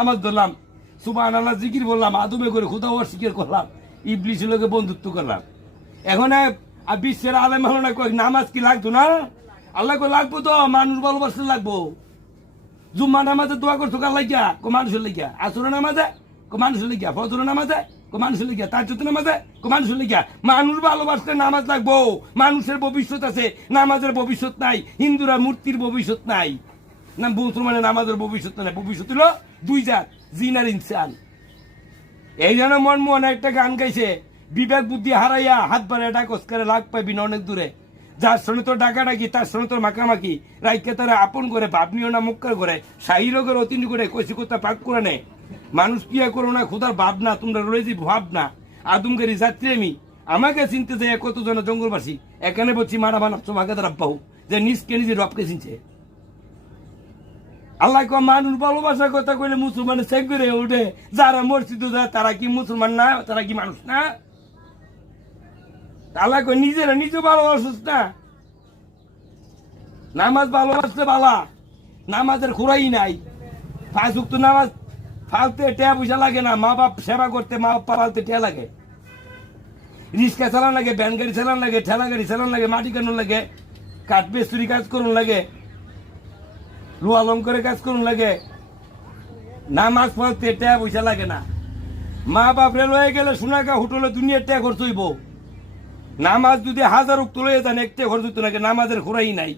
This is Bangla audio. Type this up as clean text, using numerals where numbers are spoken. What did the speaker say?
নামাজ ধরলাম, সুবহানাল্লাহ জিকির বললাম, আদমে করে খুদা অস্বীকার করলাম, ইবলিসের লোকে বন্ধুত্ব করলাম। এখন বিশ্বের আলেম হলো না কয়েক নামাজ কি লাগতো না? আল্লাহ কই লাগবো তো, মানুষ ভালোবাসতে লাগবো। জুম্মা নামাজে দোয়া করছো কার লাগিয়া? মানুষের লাগিয়া। আসরের নামাজে মানুষের লাগিয়া। ফজরের নামাজে মানুষের লাগিয়া। তাহাজ্জুদের নামাজে মানুষের লাগিয়া। মানুষ ভালোবাসতে নামাজ লাগবো। মানুষের ভবিষ্যৎ আছে, নামাজের ভবিষ্যৎ নাই। হিন্দুরা মূর্তির ভবিষ্যৎ নাই, না মুসলমানের নামাজের ভবিষ্যৎ নাই। ভবিষ্যৎ হলো দুই জাত, জিন আর ইনসান। এই জন্য মনমোহন একটা গান গাইছে, বিবেক বুদ্ধি হারাইয়া হাত বাড়ায় ডাকস করে লাগ পাইবি না অনেক দূরে। যার সঙ্গে তোর ডাকাডাকি, তার সঙ্গে তোর মাখামাখি, রাইকে তারা আপন করে ভাবনিও না মুক্কার করে, শাহী রোগের অতিন করে কইসি কোথা পাক করে নে। মানুষ কিয়া করো না খুদার ভাব না, তোমরা রয়েছি ভাব না। আদমগারি যাত্রী আমি, আমাকে চিনতে যায় কতজন জঙ্গলবাসী, এখানে বলছি মারা বানাচ্ছ মাকে তারা পাও যে নিজকে নিজে রবকে চিনছে। আল্লাহ মানুষ ভালোবাসার কথা কইলে মুসলমানের চেক করে উঠে, যারা মসজিদে যায় তারা কি মুসলমান না? তারা কি মানুষ না? আল্লাহ কই নিজেরা নিজে ভালোবাসিস না। নামাজ ভালোবাসতে বালা, নামাজের খুরাই নাই। পাঁচ ওয়াক্ত নামাজ ফালতে টেয়া পয়সা লাগে না, মা বাপ সেবা করতে মা বাপ ফালতে টেয়া লাগে। রিক্সা চালান লাগে, ভ্যান গাড়ি চালান লাগে, ঠেলা গাড়ি চালান লাগে, মাটি কানুন লাগে, কাঠ মিস্ত্রি কাজ করুন লাগে, লোহা লঙ্করের কাজ করুন লাগে। নামাজ পড়তে টেয়া পয়সা লাগে না। মা বাপ রে লয়ে গেলে সোনাগা হোটেলে দুনিয়ার টেয়া খরচ হইব। নামাজ যদি 1000 ওয়াক্ত লয়ে যান, একটা খরচ হইতো নাকি? নামাজের খুরাই নাই।